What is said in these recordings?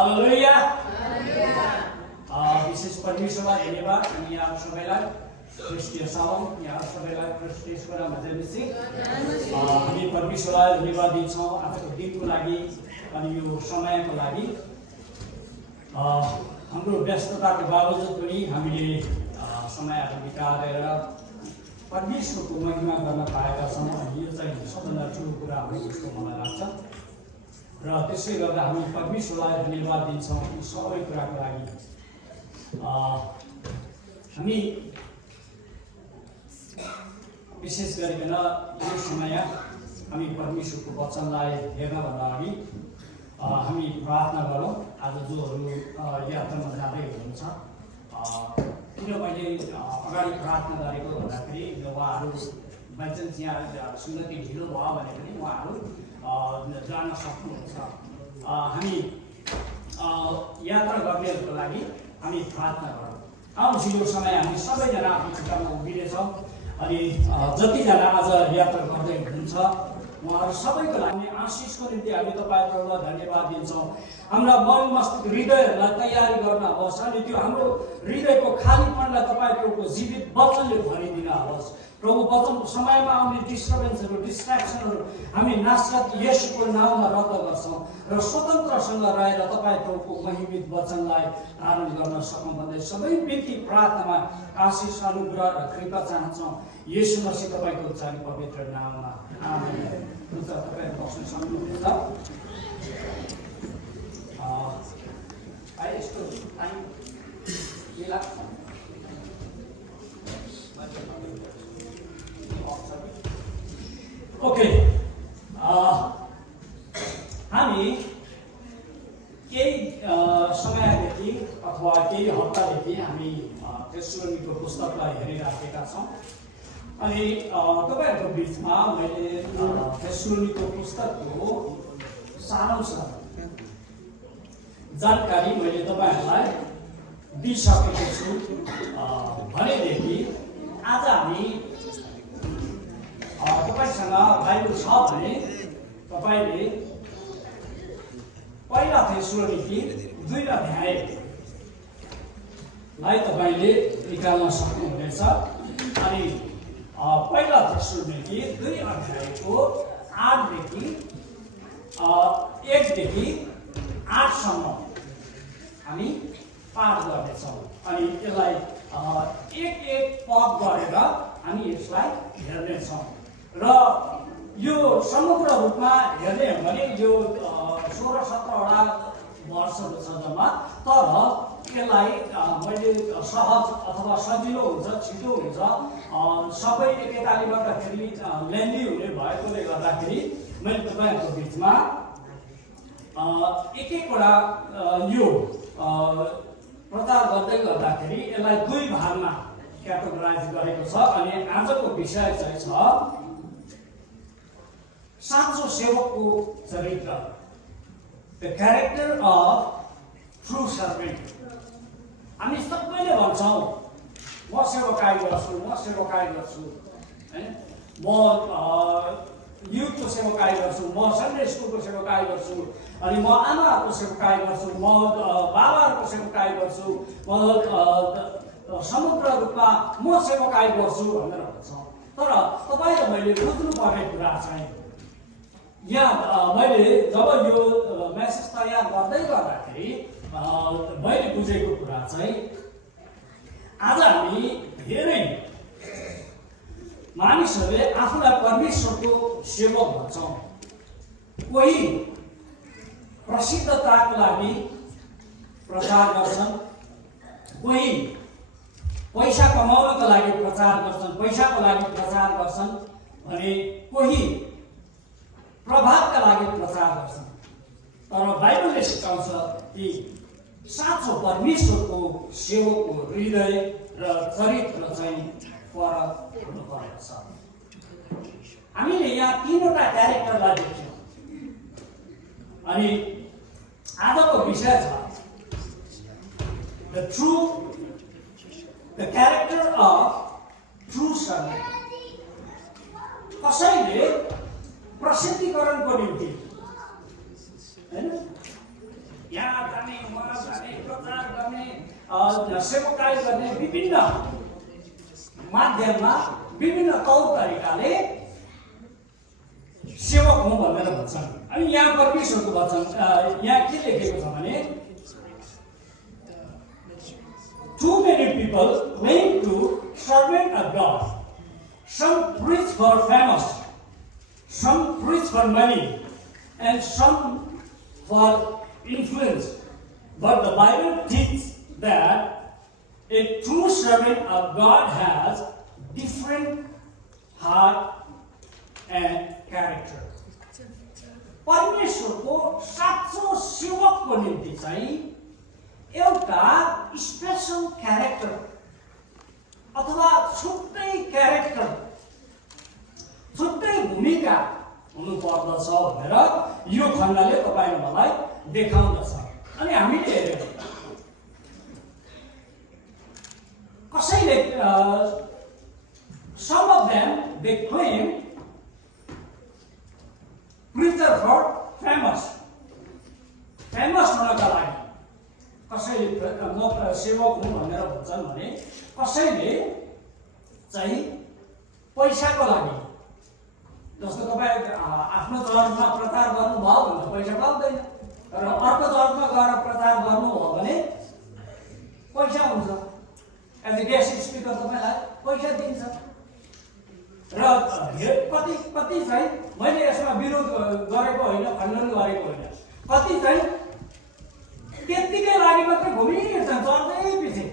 हालेलुया। विशेष परमेश्वरलाई धन्यवाद। अनि यहाँ सबैलाई ख्रिस्टीय सलाम। यहाँ सबैलाई ख्रिस्टको नाममा जय मसीह। हामी परमेश्वरलाई धन्यवाद दिन्छौँ आजको दिनको लागि अनि यो समयको लागि। हाम्रो व्यस्तताको बावजुद पनि हामीले समयहरू बिताएर परमेश्वरको महिमा गर्न पाएका छौँ। यो चाहिँ सबभन्दा ठुलो कुरा हो जस्तो मलाई लाग्छ र त्यसै गर्दा हामी परमेश्वरलाई धन्यवाद दिन्छौँ यी सबै कुराको लागि। हामी विशेष गरिकन यो समय हामी परमेश्वरको वचनलाई हेर्नभन्दा अघि हामी प्रार्थना गरौँ। आज जोहरू यात्रामा जाँदै हुनुहुन्छ किन मैले अगाडि प्रार्थना गरेको भन्दाखेरि उहाँहरू बाइचान्स यहाँ सुन्नति ढिलो भयो भने पनि उहाँहरू जान सक्नुहुन्छ। हामी यात्रा गर्नेहरूको लागि हामी प्रार्थना गरौँ। आउँछ यो समय हामी सबैजना आफ्नो खुट्टामा उभिनेछौँ अनि जतिजना आज यात्रा गर्दै हुनुहुन्छ उहाँहरू सबैको लागि आशिषको निम्ति हामी तपाईँहरूलाई धन्यवाद दिन्छौँ। हाम्रा मन मस्तिष्क हृदयहरूलाई तयारी गर्न होस् अनि त्यो हाम्रो हृदयको खालीपनलाई तपाईँको जीवित वचनले भरिदिन होस्। प्रभु वचनको समयमा आउने डिस्टर्बेन्सहरू डिस्ट्र्याक्सनहरू हामी नासरत येशूको नाममा रद्द गर्छौँ र स्वतन्त्रसँग रहेर तपाईँको महिमित वचनलाई धारण गर्न सकौँ भन्दै सबै व्यक्ति प्रार्थनामा आशिष अनुग्रह र कृपा चाहन्छौँ येशू मसीह तपाईँको उच्चारण पवित्र नाममा आमेन। हुन्छ तपाईहरु बस्न सक्नुहुन्छ। यस्तो टाइम के लाग्छ? ओके, हामी केही समयदेखि अथवा केही हप्तादेखि हामी थेस्सलोनिको पुस्तकलाई हेरिराखेका छौँ अनि तपाईँहरूको बिचमा मैले थेस्सलोनिको पुस्तकको सारांश जानकारी मैले तपाईँहरूलाई दिइसकेको छु भनेदेखि आज हामी तपाईसँग बाइबल छ भने तपाईँले पहिला थेस्सलोनिकी 2 अध्यायलाई तपाईँले निकाल्न सक्नुहुनेछ अनि पहिला थेस्सलोनिकी 2 अध्यायको 8 देखि 1 देखि 8 सम्म हामी पाठ गर्नेछौँ अनि यसलाई एक पद गरेर हामी यसलाई हेर्नेछौँ र यो समग्र रूपमा हेर्ने हो भने यो 16-17वटा वर्षहरू छ जम्मा। तर यसलाई मैले सहज अथवा सजिलो हुन्छ छिटो हुन्छ सबै एकैताली गर्दाखेरि लेन्दी हुने भएकोले गर्दाखेरि मैले तपाईँहरूको बिचमा एक एकवटा यो प्रचार गर्दै गर्दाखेरि यसलाई 2 भागमा क्याटेगोराइज गरेको छ अनि आजको विषय चाहिँ छ साँचो सेवकको चरित्र, the character of true servant. हामी सबैले भन्छौँ म सेवकाई गर्छु हैन, म युथको सेवकाई गर्छु, म सन्डे स्कुलको सेवकाई गर्छु अनि म आमाहरूको सेवकाई गर्छु, म बाबाहरूको सेवकाई गर्छु, म समग्र रूपमा म सेवकाई गर्छु भनेर भन्छौँ। तर तपाईँ र मैले बुझ्नुपर्ने कुरा चाहिँ यहाँ मैले जब यो मेसेज तयार गर्दै गर्दाखेरि मैले बुझेको कुरा चाहिँ आज हामी धेरै मानिसहरूले आफूलाई परमेश्वरको सेवक भन्छौँ। कोही प्रसिद्धताको लागि प्रचार गर्छन्, कोही पैसा कमाउनको लागि प्रचार गर्छन्, पैसाको लागि प्रचार गर्छन् भने कोही प्रभावका लागि प्रचार गर्छन्। तर बाइबलले सिकाउँछ कि साँचो परमेश्वरको सेवकको हृदय र चरित्र चाहिँ फरक हुनुपर्छ। हामीले यहाँ 3वटा क्यारेक्टरलाई देख्यौँ अनि आजको विषय छ the character of true servant. कसैले प्रसिद्धीकरणको निम्ति हैन यहाँ जाने सेवाकार्य गर्ने विभिन्न माध्यममा विभिन्न तौर तरिकाले सेवक हुँ भनेर भन्छन्। अनि यहाँ परमेश्वरको वचन यहाँ के लेखेको छ भने too many people claim to servant of God. Some preach for famous, some preach for money, and some for influence. But the Bible teaches that a true servant of God has different heart and character. परमेश्वरको साँचो सेवकको निम्ति चाहिँ एउटा special character अथवा छुट्टै character छुट्टै भूमिका हुनुपर्दछ भनेर यो खण्डले तपाईँ मलाई देखाउँदछ। अनि हामीले हेर्यौँ कसैले some of them they claim preacher for famous हुनका लागि कसैले म सेवक हुँ भनेर भन्छन् भने कसैले चाहिँ पैसाको लागि जस्तो तपाईँ आफ्नो चर्चमा प्रचार गर्नुभयो भने पैसा पाउँदैन र अर्को चर्चमा गएर प्रचार गर्नुभयो भने पैसा हुन्छ। एज ए गेस्ट स्पिकर तपाईँलाई पैसा दिन्छ र कति चाहिँ मैले यसमा विरोध गरेको होइन खण्डन गरेको होइन कति चाहिँ त्यत्तिकै लागि मात्रै घुमिहिँड्छन् चर्चै पछि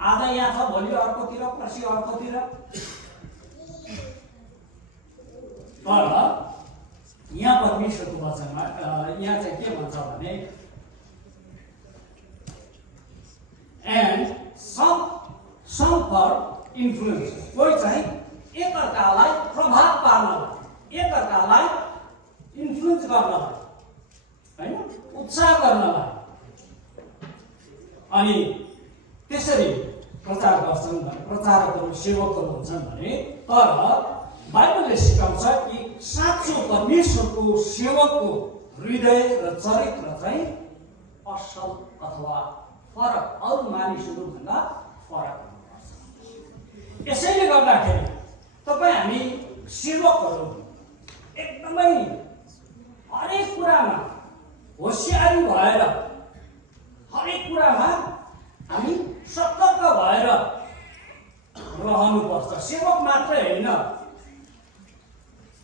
आज यहाँ छ भोलि अर्कोतिर पर्सि अर्कोतिर। तर यहाँ परमेश्वरको वचनमा यहाँ चाहिँ के भन्छ भने एन्ड सम फर इन्फ्लुएन्स कोही चाहिँ एकअर्कालाई प्रभाव पार्नलाई एकअर्कालाई इन्फ्लुएन्स गर्नलाई होइन उत्साह गर्नलाई अनि त्यसरी प्रचार गर्छन् भने प्रचारकहरू सेवकहरू हुन्छन् भने तर बाइबलले सिकाउँछ कि साँचो परमेश्वरको सेवकको हृदय र चरित्र चाहिँ असल अथवा फरक अरू मानिसहरूभन्दा फरक हुनुपर्छ। यसैले गर्दाखेरि तपाईँ हामी सेवकहरू एकदमै हरेक कुरामा होसियारी भएर हरेक कुरामा हामी सतर्क भएर रहनुपर्छ। सेवक मात्रै होइन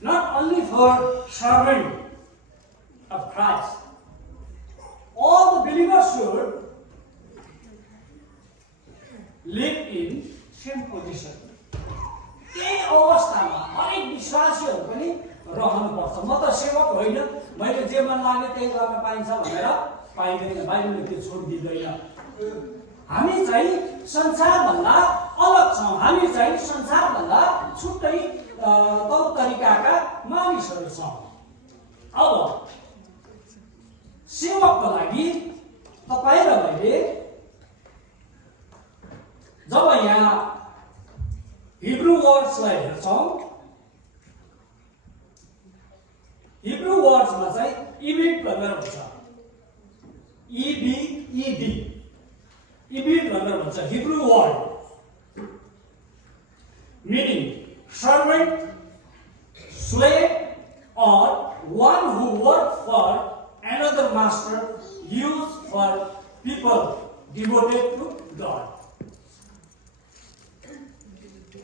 not only for servant of Christ, all the believers should live in same position. त्यही अवस्थामा हरेक विश्वासीहरू पनि रहनुपर्छ। म त सेवक होइन मैले जे मन लाग्यो त्यही गर्न पाइन्छ भनेर पाइँदैन, बाइबलले त्यो छोड दिँदैन। हामी चाहिँ संसारभन्दा अलग छौँ, हामी चाहिँ संसारभन्दा छुट्टै तौर तरिकाका मानिसहरू छौँ। अब सेवकको लागि तपाईँ र मैले जब यहाँ हिब्रू वर्ड्सलाई हेर्छौँ हिब्रू वर्ड्समा चाहिँ इबिड भनेर भन्छ इबिइडी इबिड भनेर भन्छ Hebrew word meaning servant, slave, or one who works for another master used for people devoted to God.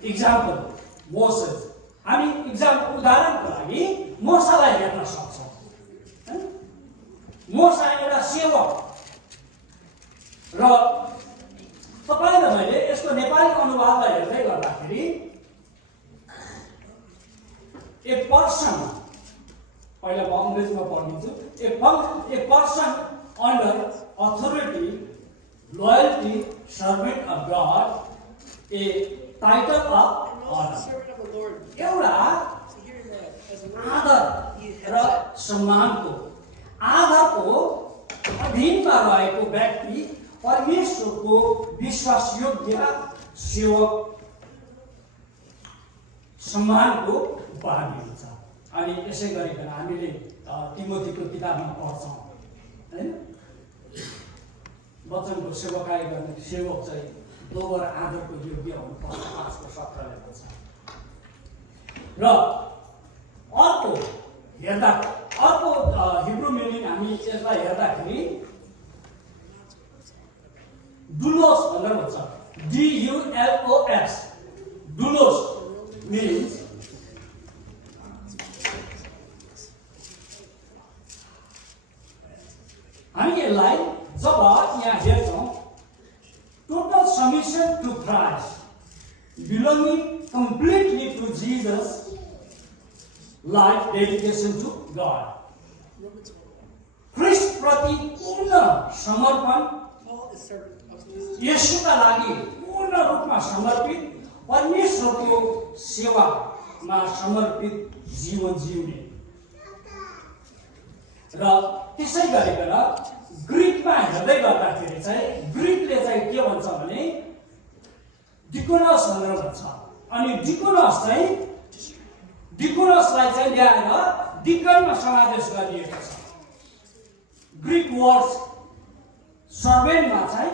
Example, Moses. हामी उदाहरणको लागि मोसालाई हेर्न सक्छौँ। मोसा एउटा सेवक र तपाईँ र मैले यसको नेपाली अनुवादलाई हेर्दै गर्दाखेरि ए पर्सन पहिला म अङ्ग्रेजीमा पढिदिन्छु a person under authority loyalty servant of God a title of एउटा आदर र सम्मानको आदरको अधीनमा रहेको व्यक्ति परमेश्वरको विश्वासयोग्य सेवक सम्मानको उपाधि हुन्छ। अनि यसै गरिकन हामीले तिमोथीको किताबमा पढ्छौँ हैन वचनको सेवकाई गर्ने सेवक चाहिँ दोबर आदरको योग्य हुनुपर्छ 5को 17ले भन्छ। र अर्को हिब्रू मिनिङ हामी यसलाई हेर्दाखेरि डुलोस भनेर भन्छ। DULOS डुलोस मिन्स हामी यसलाई जब यहाँ हेर्छौँ total submission to Christ belonging completely to Jesus life dedication to God ख्रिस्ट प्रति पूर्ण समर्पण येशूका लागि पूर्ण रूपमा समर्पित परमेश्वरको सेवामा समर्पित जीवन जिउने र त्यसै गरिकन ग्रिकमा हेर्दै गर्दाखेरि चाहिँ ग्रिकले चाहिँ के भन्छ भने डिकोनस भनेर भन्छ। अनि डिकोनसलाई चाहिँ ल्याएर डिकनमा समावेश गरिएको छ। ग्रिक वर्ड्स सर्भेन्टमा चाहिँ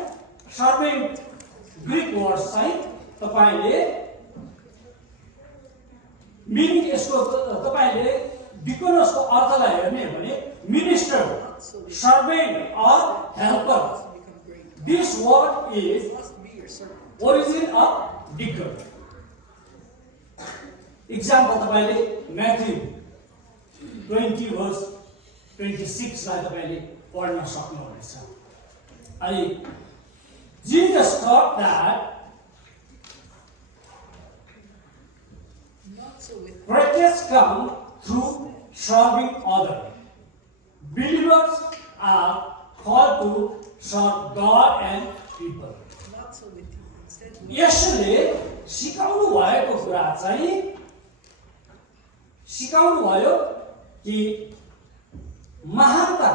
सर्भेन्ट ग्रिक वर्ड्स चाहिँ तपाईले मिनिङ यसको तपाईले डिकोनसको अर्थलाई हेर्ने हो भने minister, servant or helper. This word is origin of deacon. Example तपाईले Matthew 20 verse 26 लाई तपाईले पढ्न सक्नुहुनेछ। अनि Jesus taught that greatness comes through serving others. Believers are called to serve God and people. यसले सिकाउनु भएको कुरा चाहिँ सिकाउनु भयो कि महानता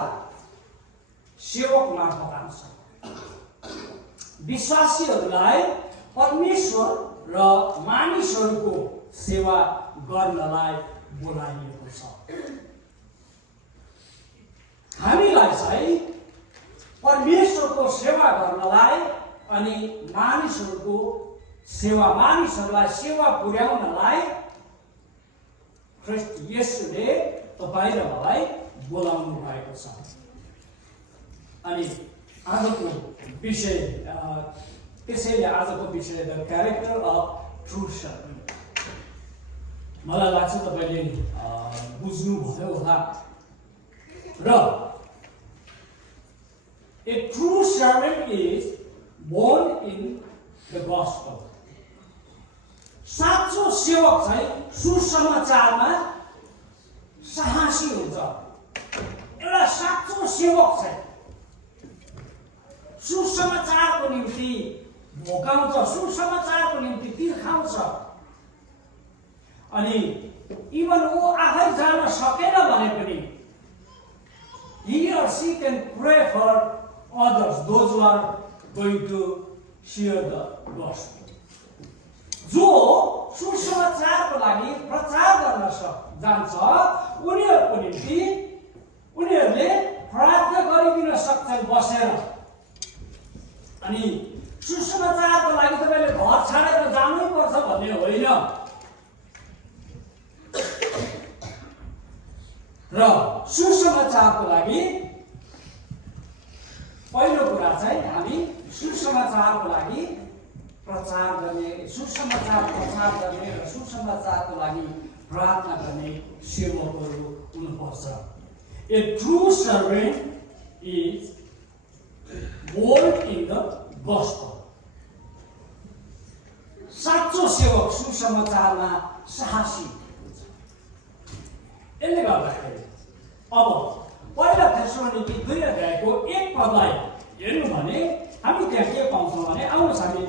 सेवक मार्फत आउँछ। विश्वासीहरूलाई परमेश्वर र मानिसहरूको सेवा गर्नलाई बोलाइएको छ। हामीलाई चाहिँ परमेश्वरको सेवा गर्नलाई अनि मानिसहरूलाई सेवा पुर्याउनलाई ख्रिस्ट येशूले तपाईँ र मलाई बोलाउनु भएको छ। अनि आजको विषय त्यसैले आजको विषय the character of true servant. मलाई लाग्छ तपाईले बुझ्नु भयो होला। र a true servant is born in the gospel. साँचो सेवक चाहिँ सुसमाचारमा साहसी हुन्छ। एउटा साँचो सेवक चाहिँ सुसमाचारको निम्ति भोकाउँछ, सुसमाचारको निम्ति तिर्खाउँछ। अनि इभन ऊ आफै जान सकेन भने पनि he or she can pray for others, those who are going to share the gospel. जो सुसमाचारको लागि प्रचार गर्न जान्छ उनीहरूको निम्ति उनीहरूले प्रार्थना गरिदिन सक्छन् बसेर। अनि सुसमाचारको लागि तपाईले घर छाडेर जानै पर्छ भन्ने होइन। र सुसमाचारको लागि पहिलो कुरा चाहिँ हामी सुसमाचारको लागि प्रचार गर्ने, सुसमाचार प्रचार गर्ने र सुसमाचारको लागि प्रार्थना गर्ने सेवकहरू हुनुपर्छ। A true servant is bold in the gospel. साँचो सेवक सुसमाचारमा साहसी हुन्छ। यसले गर्दाखेरि अब पहिला थेसलोनिके 2 अध्यायको 1 पदलाई हेर्नु भने हामी त्यहाँ के पाउँछौँ भने आउनुहोस् हामी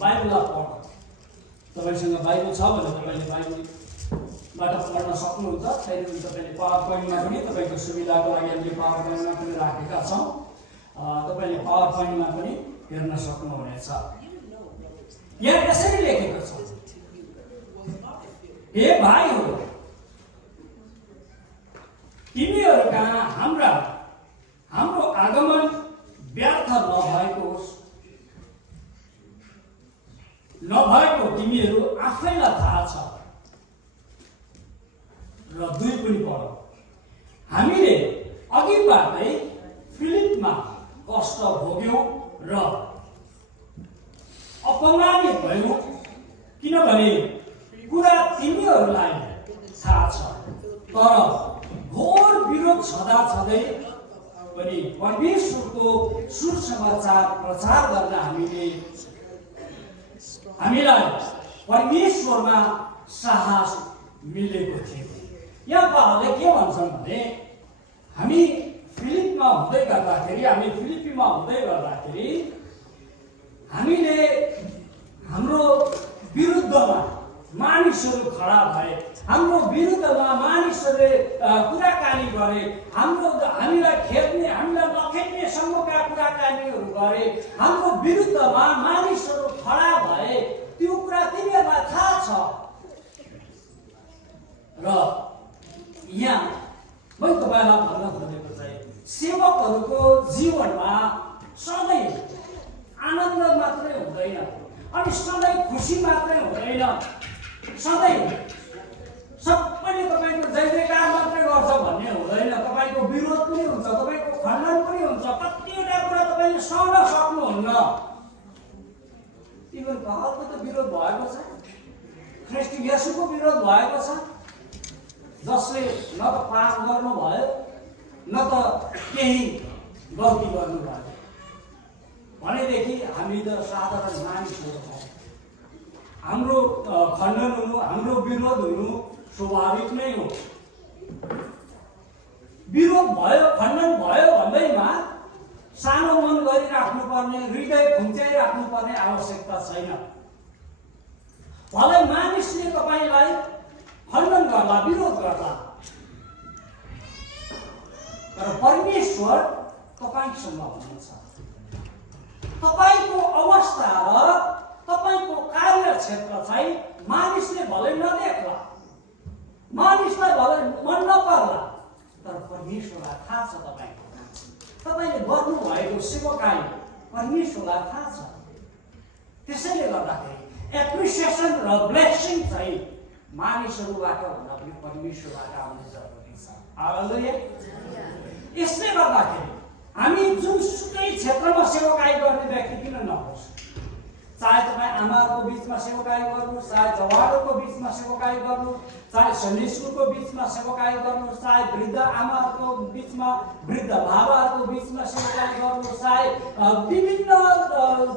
बाइबललाई पढौँ। तपाईसँग बाइबल छ भने तपाईले बाइबलबाट पढ्न सक्नुहुन्छ। छैन भने तपाईले पावर पोइन्टमा पनि तपाईको सुविधाको लागि हामीले पावर पोइन्टमा पनि राखेका छौँ। तपाईले पावर पोइन्टमा पनि हेर्न सक्नुहुनेछ। यहाँ यसरी लेखेको छ, हे भाइहरू, तिमीहरू कहाँ हाम्रो आगमन व्यर्थ नहोस् र 2 पनि पढौँ। हामीले अघिबाटै फिलिपमा कष्ट भोग्यौँ र अपमानित भयौँ, किनभने कुरा तिमीहरूलाई थाहा छ। तर घोर विरोध छँदा छँदै पनि परमेश्वरको सुसमाचार प्रचार गर्न हामीलाई परमेश्वरमा साहस मिलेको थियो। यहाँ पाहरूले के भन्छन् भने हामी फिलिपीमा हुँदै गर्दाखेरि हामीले हाम्रो विरुद्धमा मानिसहरू खडा भए, हाम्रो विरुद्धमा मानिसहरूले कुराकानी गरे, हामीलाई खेद्ने, हामीलाई नखेद्ने सम्मका कुराकानीहरू गरे, हाम्रो विरुद्धमा मानिसहरू खडा भए, त्यो कुरा तिमीहरूलाई थाहा छ। र यहाँ मैले तपाईँलाई भन्न खोजेको चाहिँ सेवकहरूको जीवनमा सधैँ आनन्द मात्रै हुँदैन, अनि सधैँ खुसी मात्रै हुँदैन, सधैँ सबैले तपाईँको जय जयकार मात्रै गर्छ भन्ने हुँदैन। तपाईँको विरोध पनि हुन्छ, तपाईँको खण्डन पनि हुन्छ, कतिवटा कुरा तपाईँले सहन सक्नुहुन्न। इभन पावलको त विरोध भएको छ, ख्रीष्ट येशूको विरोध भएको छ, जसले न त पाप गर्नुभयो न त केही गल्ती गर्नुभयो भनेदेखि हामी त साधारण मानिसहरू हौँ। हाम्रो खण्डन हुनु, हाम्रो विरोध हुनु स्वाभाविक नै हो। विरोध भयो, खण्डन भयो भन्दैमा सानो मन गरिराख्नुपर्ने, हृदय खुम्च्याइराख्नुपर्ने आवश्यकता छैन। भलै मानिसले तपाईँलाई खण्डन गर्ला, विरोध गर्ला, तर परमेश्वर तपाईँसँग हुनुहुन्छ। तपाईँको अवस्था र तपाईँको कार्यक्षेत्र चाहिँ मानिसले भलै नदेख्ला, मानिसलाई भलै मन नपर्ला, तर परमेश्वरलाई थाहा छ। तपाईँले गर्नुभएको सेवकाई परमेश्वरलाई थाहा छ। त्यसैले गर्दाखेरि एप्रिसिएसन र ब्लेसिङ चाहिँ मानिसहरूबाट भन्दा पनि परमेश्वरबाट आउने जरुरी छ। हालेलुया। यसले गर्दाखेरि हामी जुनसुकै क्षेत्रमा सेवकाई गर्ने व्यक्ति किन नहोस्, चाहे तपाईँ आमाहरूको बिचमा सेवकाई गर्नु, चाहे जवानहरूको बिचमा सेवकाई गर्नु, चाहे सन्डे स्कुलको बिचमा सेवकाई गर्नु, चाहे वृद्ध आमाहरूको बिचमा, वृद्ध बाबाहरूको बिचमा सेवकाई गर्नु, चाहे विभिन्न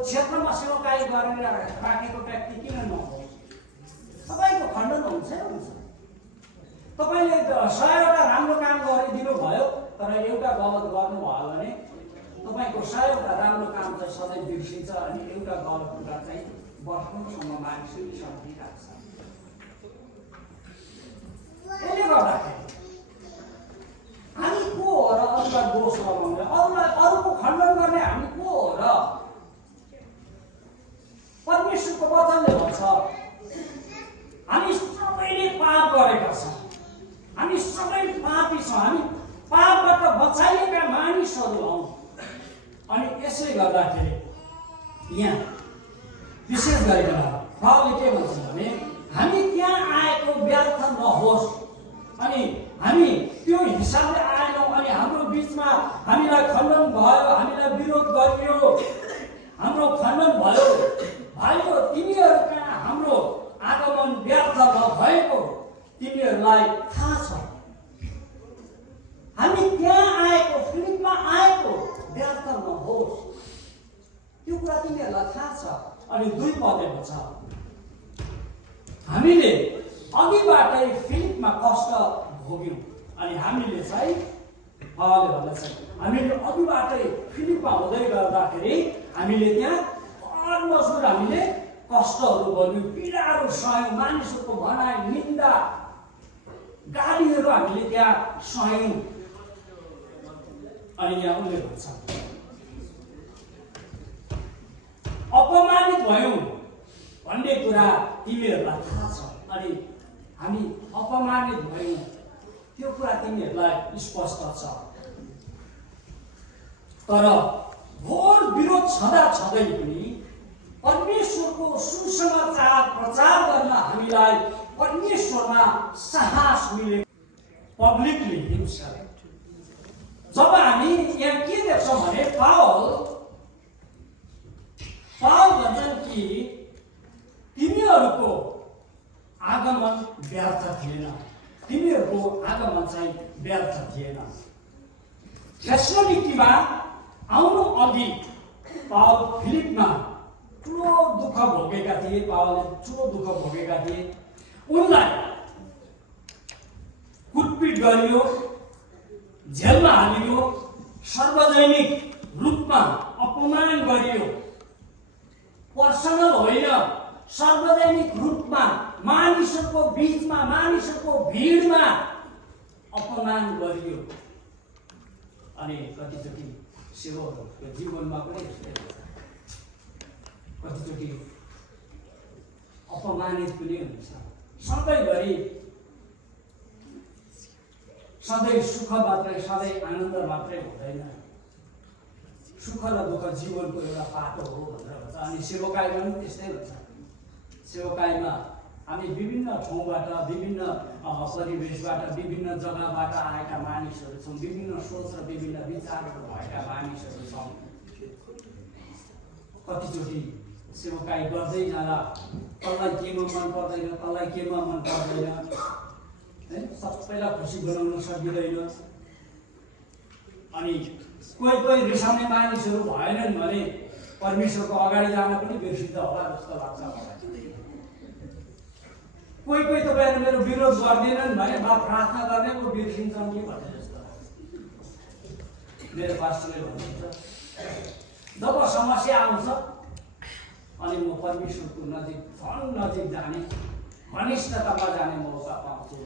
क्षेत्रमा सेवकाई गरेर राखेको व्यक्ति किन नहोस्, तपाईँको खण्डन हुन्छ। तपाईँले 100वटा राम्रो काम गरिदिनु भयो, तर एउटा गलत गर्नुभयो भने तपाईँको 100वटा राम्रो काम चाहिँ सधैँ बिर्सिन्छ, अनि एउटा गलत कुरा चाहिँ वर्षौँसम्म मानिसले सम्झिराख्छ। यसले गर्दाखेरि हामी को हो र अरूलाई दोष लगाउने, अरूको खण्डन गर्ने हामी को हो र? परमेश्वरको वचनले भन्छ हामी सबैले पाप गरेका छौँ, हामी सबै पापी छौँ, हामी पापबाट बचाइएका मानिसहरू हौँ। अनि यसले गर्दाखेरि यहाँ विशेष गरेर पावलले के भन्छ भने हामी त्यहाँ आएको व्यर्थ नहोस्, अनि हामी त्यो हिसाबले आएनौँ, अनि हाम्रो बिचमा हामीलाई खण्डन भयो, हामीलाई विरोध गरियो, हाम्रो खण्डन भयो। भाइयो, तिमीहरू कहाँ हाम्रो आगमन व्यर्थ भएको तिमीहरूलाई थाहा छ। हामी त्यहाँ आएको, फिलिपमा आएको व्यर्थ नहोस्, त्यो कुरा तिमीहरूलाई थाहा छ। अनि 2 पदले भन्छ हामीले अघिबाटै फिलिपमा कष्ट भोग्यौँ, अनि हामीले चाहिँ पावलले भन्दछ हामीले अघिबाटै फिलिपमा हुँदै गर्दाखेरि हामीले त्यहाँ मजबुर हामीले कष्टहरू गर्यौँ, पीडाहरू सहयौँ, मानिसहरूको भनाइ, निन्दा, गालीहरू हामीले त्यहाँ सहयौँ। अनि यहाँ उल्लेख भन्छ अपमानित भयौँ भन्ने कुरा तिमीहरूलाई थाहा छ। अनि हामी अपमानित भयौँ त्यो कुरा तिमीहरूलाई स्पष्ट छ। तर घोर विरोध छँदा छँदै पनि परमेश्वरको सुसमाचार प्रचार गर्न हामीलाई परमेश्वरमा साहस मिलेको पब्लिकली हिमसेल्फ। जब हामी यहाँ के देख्छौँ भने पावल भन्छन् कि तिमीहरूको आगमन व्यर्थ थिएन, तिमीहरूको आगमन चाहिँ व्यर्थ थिएन। थेसलोनिकीमा आउनु अघि पावल फिलिपमा ठुलो दुःख भोगेका थिए, पावलले ठुलो दुःख भोगेका थिए। उनलाई कुटपिट गरियो, जेलमा हालियो, सार्वजनिक रूपमा अपमान गरियो। पर्सनल होइन, सार्वजनिक रूपमा मानिसहरूको बीचमा, मानिसहरूको भिडमा अपमान गरियो। अनि कतिचोटि सेवकहरूको जीवनमा पनि कतिचोटि अपमानित पनि हुन्छ। सधैँभरि सधैँ सुख मात्रै, सधैँ आनन्द मात्रै हुँदैन। सुख र दुःख जीवनको एउटा पाटो हो भनेर भन्छ। अनि सेवकाईमा पनि त्यस्तै हुन्छ। सेवकाईमा हामी विभिन्न ठाउँबाट, विभिन्न परिवेशबाट, विभिन्न जग्गाबाट आएका मानिसहरू छौँ, विभिन्न सोच र विभिन्न विचारहरू भएका मानिसहरू छौँ। कतिचोटि सेवकाई गर्दै जाँदा कसलाई केमा मन पर्दैन, कसलाई केमा मन पर्दैन, है, सबैलाई खुसी बनाउन सकिँदैन। अनि कोही रिसाउने मानिसहरू भएनन् भने परमेश्वरको अगाडि जान पनि बिर्सिन्छ होला जस्तो लाग्छ मलाई। कोही तपाईँहरू मेरो विरोध गर्दैनन् भने म प्रार्थना गर्ने पो बिर्सिन्छन् कि भन्ने जस्तो मेरो पास्टरले भन्नुहुन्छ। जब समस्या आउँछ अनि म परमेश्वरको नजिक झन् नजिक जाने, घनिष्ठतामा जाने मौका पाउँछु।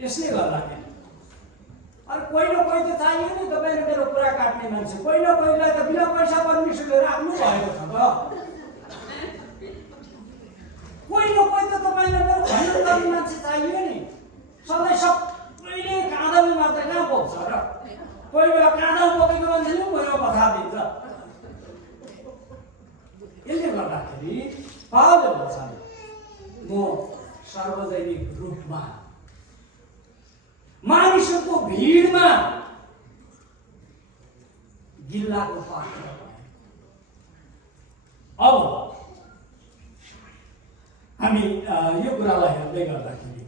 यसले गर्दाखेरि अरू कोही न कोही त चाहियो नि तपाईँले मेरो कुरा काट्ने मान्छे। कोही न कोहीलाई त बिना पैसा परमेश्वरले राख्नु भएको छ त। कोही न कोही त तपाईँले मेरो खण्डन गर्ने मान्छे चाहियो नि। सधैँ सबैले काँधमा मात्रै कहाँ बोक्छ र? कोही बेला काँधमा बोकेको मान्छेले कोही बेला पठाइदिन्छ। यसले गर्दाखेरि पावलले भन्छन् म सार्वजनिक रूपमा मानिसहरूको भिडमा गिल्लाको पात्र भए। अब हामी यो कुरालाई हेर्दै गर्दाखेरि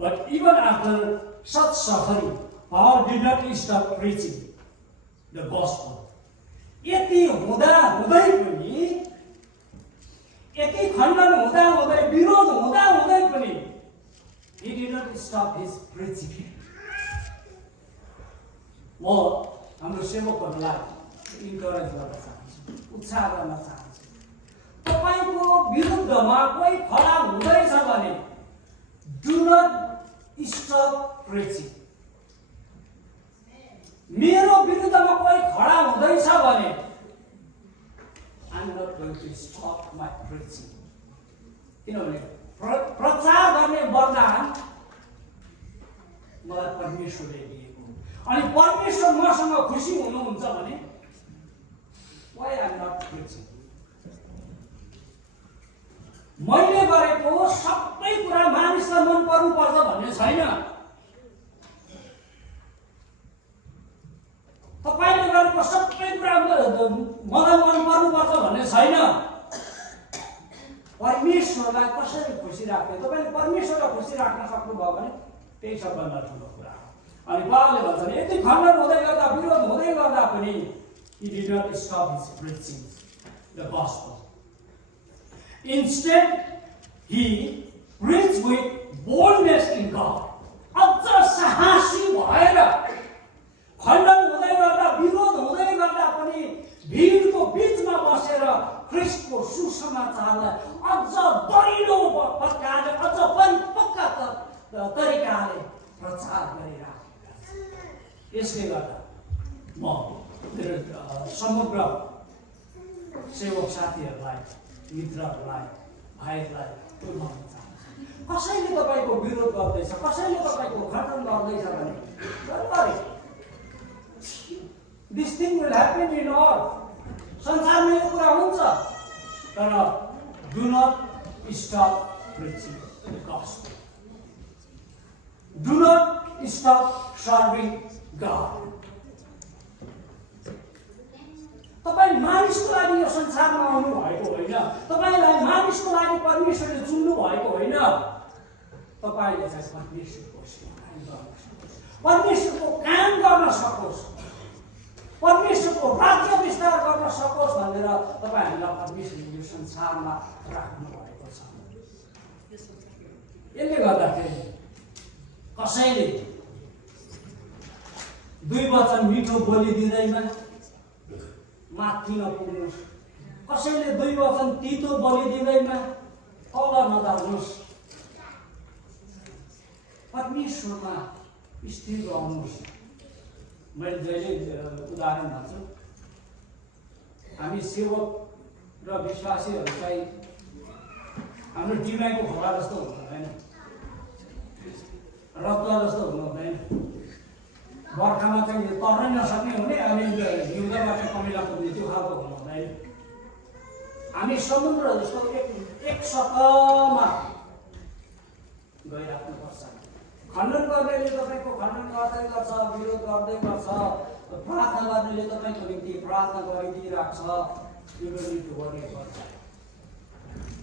but even after such suffering, Paul did not stop preaching the gospel. यति हुँदा हुँदै पनि, यति खण्डन हुँदा हुँदै, विरोध हुँदा हुँदै पनि he did not stop his preaching. म हाम्रो सेवकहरूलाई इन्करेज गर्न चाहन्छु, उत्साह गर्न चाहन्छु। तपाईको विरुद्धमा कोही खडा हुँदैछ भने do not stop preaching. मेरो विरुद्धमा कोही खडा हुँदैछ भने I'm not going to stop my preaching. किनभने प्रचार गर्ने वरदान मलाई परमेश्वरले दिएको। अनि परमेश्वर मसँग खुसी हुनुहुन्छ भने why I'm not preaching? मैले गरेको सबै कुरा मानिसलाई मन पर्नुपर्छ भन्ने छैन। तपाईले गरेको सबै कुरा मलाई मन पर्नुपर्छ भन्ने छैन। परमेश्वरलाई कसरी खुसी राख्ने, तपाईँले परमेश्वरलाई खुसी राख्न सक्नुभयो भने त्यही सबभन्दा ठुलो कुरा हो। अनि पावलले भन्छन् यति खण्डन हुँदै गर्दा, विरोध हुँदै गर्दा पनि he did not stop his preaching the gospel. Instead, he preached with boldness in God. अझ साहसी भएर खण्डन हुँदै गर्दा, विरोध हुँदै गर्दा पनि भिडको बीचमा बसेर ख्रीष्टको सुसमाचारलाई अझ दरिलो प्रकारले, अझ परिपक्व तरिकाले प्रचार गरिराखेका छन्। यसले गर्दा म मेरो समग्र सेवक साथीहरूलाई, मित्रहरूलाई, भाइहरूलाई बोलाउन चाहन्छु। कसैले तपाईँको विरोध गर्दैछ, कसैले तपाईँको खण्डन गर्दैछ भने don't worry. This thing will happen in all. संसारमा यो कुरा हुन्छ, तर do not stop preaching the gospel. Stop serving God. तपाईँ मानिसको लागि यो संसारमा आउनु भएको होइन, तपाईँलाई मानिसको लागि परमेश्वरले चुन्नु भएको होइन। तपाईँले चाहिँ परमेश्वरको सेवा गर्न सकोस्, परमेश्वरको काम गर्न सकोस्, परमेश्वरको राज्य विस्तार गर्न सकोस् भनेर तपाईँ हामीलाई परमेश्वरले यो संसारमा राख्नु भएको छ। यसले गर्दाखेरि कसैले दुई वचन मिठो बोली दिँदैन माथि नपुग्नुहोस्, कसैले दुई वचन तितो बोली दिँदैन तल नझर्नुहोस्, परमेश्वरमा स्थिर रहनुहोस्। मैले जहिले उदाहरण भन्छु, हामी सेवक र विश्वासीहरू चाहिँ हाम्रो डिमाईको खोला जस्तो हुनु हुँदैन, रत्न जस्तो हुनु हुँदैन। बर्खामा चाहिँ तर्नै नसक्ने हुने, अनि हिउँदबाट कमिला पुग्ने त्यो खालको हुनु हुँदैन। हामी समुद्र जस्तो एक सतहमा गइराख्नुपर्छ। खण्डन गर्नेले तपाईँको खण्डन गर्दै गर्छ, विरोध गर्दै गर्छ, प्रार्थना गर्नेले तपाईँको निम्ति प्रार्थना गरिदिइरहेको छ।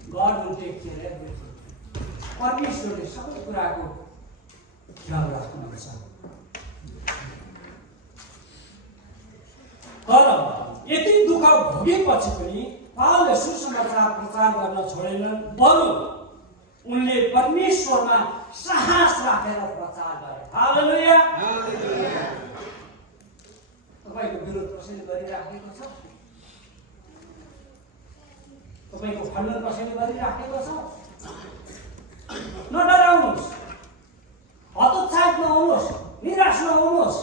God will take care everything. परमेश्वरले सबै कुराको ख्याल राख्नुहुन्छ। तर यति दुःख भोगेपछि पनि पावलले सुसमाचार प्रचार गर्न छोडेनन्, बरु उनले परमेश्वरमा साहस राखेर प्रचार गरे। हालेलुया। तपाईँको विरोध कसैले गरिराखेको छ? तपाईँको खण्डन कसैले गरिराखेको छ? नडराउनुहोस्, हतोत्साहित नहुनुहोस्, निराश नहुनुहोस्,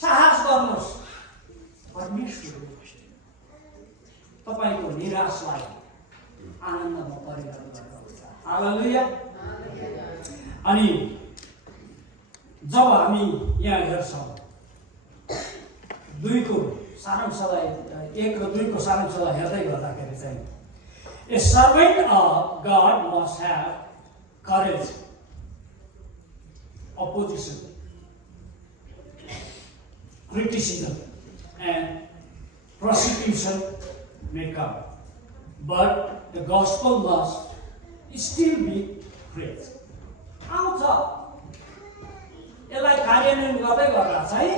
साहस गर्नुहोस्। परमेश्वरले तपाईँको निराशलाई आनन्दमा परिणत गर्नुहुन्छ। हालेलुया। अनि जब हामी यहाँ हेर्छौँ 2 को सारांशलाई 1 र 2 को सारांशलाई हेर्दै गर्दाखेरि चाहिँ a servant of God must have courage, opposition, criticism and persecution may come, but the gospel must still be preached. आउँछ, यसलाई कार्यान्वयन गर्दै गर्दा चाहिँ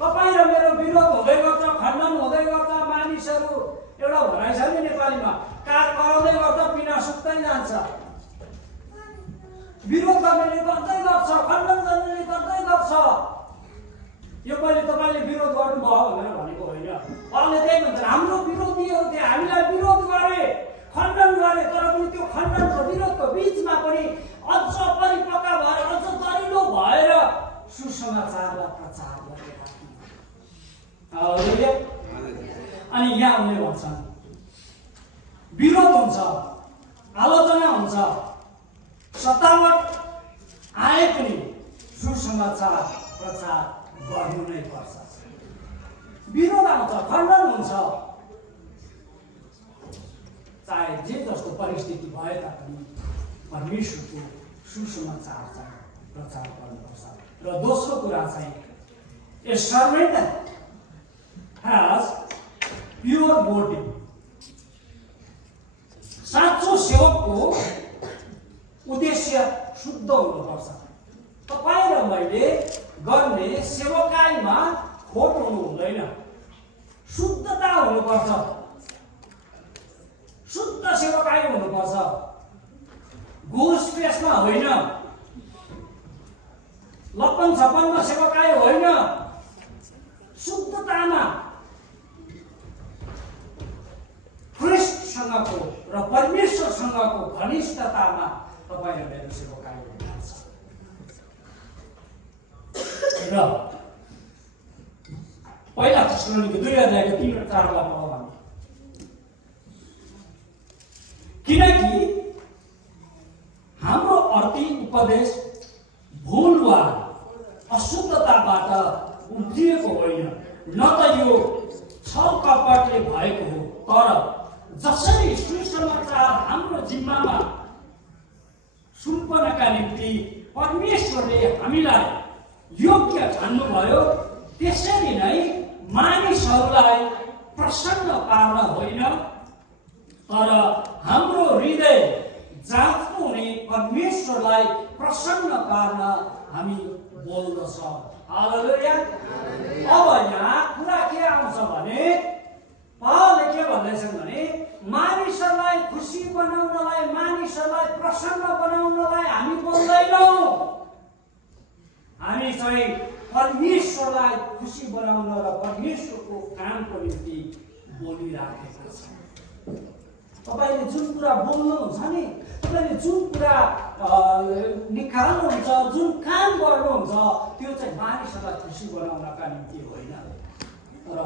तपाईँ र मेरो विरोध हुँदै गर्छ, खण्डन हुँदै गर्छ। मानिसहरू एउटा भनाइ छ नि नेपालीमा, काग कराउँदै गर्दा पिना सुक्दै जान्छ। विरोध गर्नेले गर्दै गर्छ, खण्डन गर्नेले गर्दै गर्छ। यो मैले तपाईँले विरोध गर्नुभयो भनेर भनेको होइन। उहाँले त्यही भन्छ, हाम्रो विरोधीहरूले हामीलाई विरोध गरे, खण्डन गरे, तर पनि त्यो खण्डन र विरोधको बिचमा पनि अझ परिपक्व भएर, अझ दरिलो भएर सुसमाचारलाई प्रचार गरेका थिए। अनि यहाँ उनले भन्छन् विरोध हुन्छ, आलोचना हुन्छ, सतावट आए पनि सुसमाचार प्रचार गर्नु नै पर्छ। विरोध आउँछ, खण्डन हुन्छ, चाहे जे जस्तो परिस्थिति भए तापनि परमेश्वरको सुसमाचार चाहिँ प्रचार गर्नुपर्छ। र दोस्रो कुरा चाहिँ ए सर्भेन्ट ह्याज प्योर मोटिभ। साँचो सेवकको उद्देश्य शुद्ध हुनुपर्छ। तपाईँ र मैले गर्ने सेवकाईमा खोट हुनु हुँदैन, शुद्धता हुनुपर्छ, शुद्ध सेवकाई हुनुपर्छ। घुस पेशमा होइन, लप्पन छप्पनमा सेवकाई होइन, शुद्धतामा ख्रिस्टसँगको र परमेश्वरसँगको घनिष्ठतामा तपाईँ र मेरो सेवकाई हुनुपर्छ। र पहिला तेस्सलोनिके 2:3-4 पढौँ हामी। किनकि हाम्रो अर्थी उपदेश भूल वा अशुद्धताबाट उम्रिएको होइन, न त यो छल कपटले भएको हो, तर जसरी सुसमाचार हाम्रो जिम्मामा सुम्पनका बनाउनका निम्ति परमेश्वरले हामीलाई योग्य ठान्नुभयो। त्यसरी नै मानिसहरूलाई प्रसन्न पार्न होइन, तर हाम्रो हृदय जाँच्नु हुने परमेश्वरलाई प्रसन्न पार्न हामी बोल्दछौँ। हालेलुया। अब यहाँ कुरा के आउँछ भने पावलले के भन्दैछन् भने मानिसहरूलाई खुसी बनाउनलाई, मानिसहरूलाई प्रसन्न बनाउनलाई हामी बोल्दैनौँ। हामी चाहिँ परमेश्वरलाई खुसी बनाउन र परमेश्वरको कामको निम्ति बोलिराखेका छौँ। तपाईँले जुन कुरा बोल्नुहुन्छ नि, तपाईँले जुन कुरा निकाल्नुहुन्छ, जुन काम गर्नुहुन्छ, त्यो चाहिँ मानिसहरूलाई खुसी बनाउनका निम्ति होइन, तर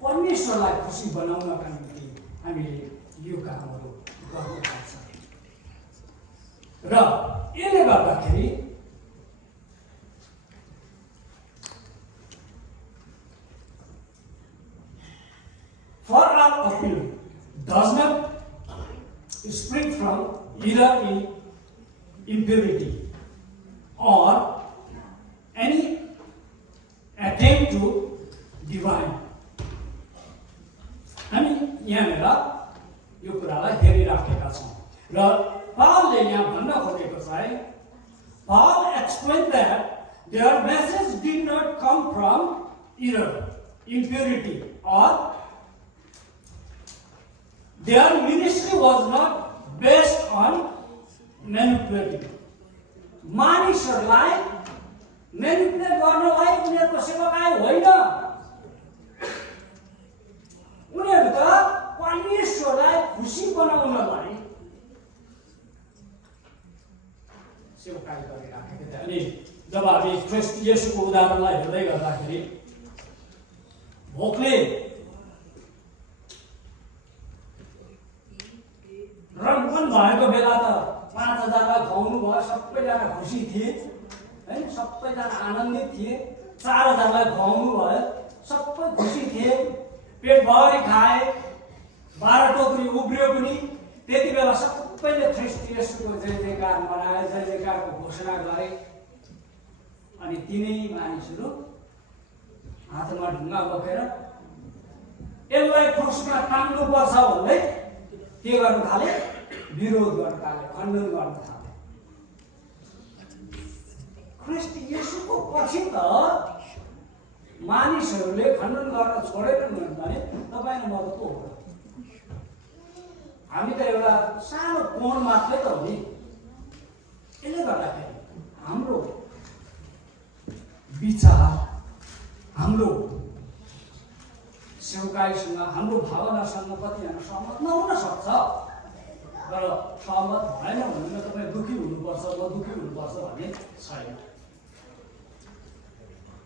परमेश्वरलाई खुसी बनाउनका निम्ति हामीले यो कामहरू गर्नुपर्छ। र यसले गर्दाखेरि for our appeal does not spring from either in impurity or any attempt to divine. हामी यहाँनिर यो कुरालाई हेरिराखेका छौँ र पावलले यहाँ भन्न खोजेको चाहिँ, Paul explained that their message did not come from either impurity or their ministry was not based on manipulating. मानिसहरूलाई मेनिपुलेट गर्नलाई उनीहरूको सेवकाई होइन, उनीहरू त परमेश्वरलाई खुसी बनाउनलाई सेवकाई गरिराखेका थिए। अनि जब हामी ख्रिस्ट येशूको उदाहरणलाई हेर्दै गर्दाखेरि भोकले रमन भएको बेला त 5,000लाई खुवाउनु भयो, सबैजना खुसी थिए हैन, सबैजना आनन्दित थिए। 4,000लाई खुवाउनु भयो, सबै खुसी थिए, पेटभरि खाए, 12 टोकरी उब्रियो पनि। त्यति बेला सबैले ख्रिस्ट येशूको जय जयकार मनाए, जय जयकारको घोषणा गरे। अनि तिनै मानिसहरू हातमा ढुङ्गा बोकेर यसलाई क्रुसमा टाङ्नुपर्छ भन्दै के गर्नु थाले, विरोध गर्न थाले, खण्डन गर्न थाले। ख्रिस्ट येशूको पछि त मानिसहरूले खण्डन गर्न छोडेनन् भने तपाईँ म त को हो? हामी त एउटा सानो कोण मात्रै त हो नि। यसले गर्दाखेरि हाम्रो विचार, हाम्रो सेवकाईसँग, हाम्रो भावनासँग कतिजना सहमत नहुन सक्छ, तर सहमत भएन भने तपाईँ दुःखी हुनुपर्छ, म दुःखी हुनुपर्छ भन्ने छैन।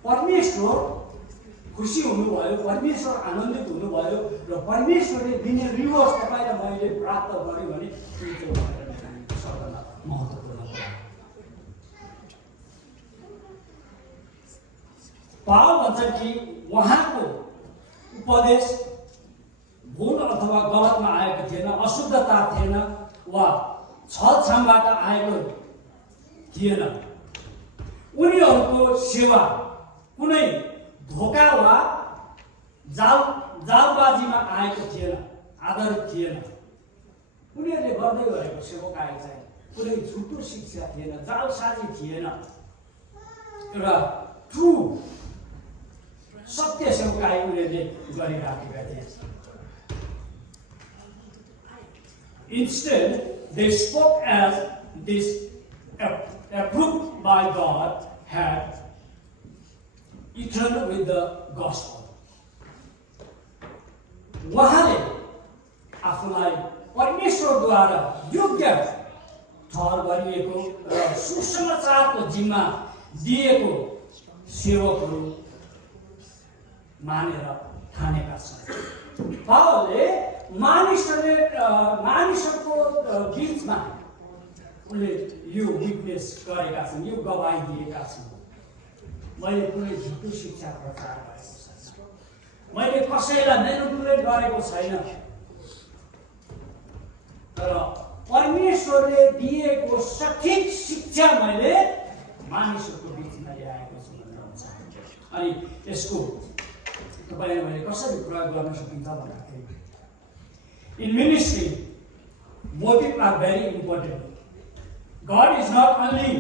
परमेश्वर खुसी हुनुभयो, परमेश्वर आनन्दित हुनुभयो र परमेश्वरले दिने रिवार्ड तपाईँ र मैले प्राप्त गरेँ भने त्यो सबभन्दा महत्त्वपूर्ण कुरा। पावल भन्छ कि उहाँको उपदेश भुल अथवा गलतमा आएको थिएन, अशुद्धता थिएन वा छलछामबाट आएको थिएन। उनीहरूको सेवा कुनै धोका वा जालबाजीमा आएको थिएन, आधारित थिएन। उनीहरूले गर्दै गरेको सेवकाई चाहिँ कुनै झुटो शिक्षा थिएन, जालसाजी थिएन, एउटा ट्रु सत्य सेवकाई उनीहरूले गरिराखेका थिए। Instead, they spoke as this approved by God had eternal with the gospel. उहाँले आफूलाई परमेश्वरद्वारा योग्य ठहर गरिएको र सुसमाचारको जिम्मा दिएको सेवकहरू मानेर ठानेका छन्। पावलले मानिसहरूको बीचमा उनले यो विटनेस गरेका छन्, यो गवाही दिएका छन्। मैले कुनै झुटो शिक्षा प्रचार गरेको छैन, मैले कसैलाई मेनिपुलेट गरेको छैन, तर परमेश्वरले दिएको सठिक शिक्षा मैले मानिसहरूको बिचमा ल्याएको छु भनेर हुन्छ। अनि यसको तपाईँले मैले कसरी प्रयोग गर्न सकिन्छ भन्दाखेरि in ministry motive are very important. God is not only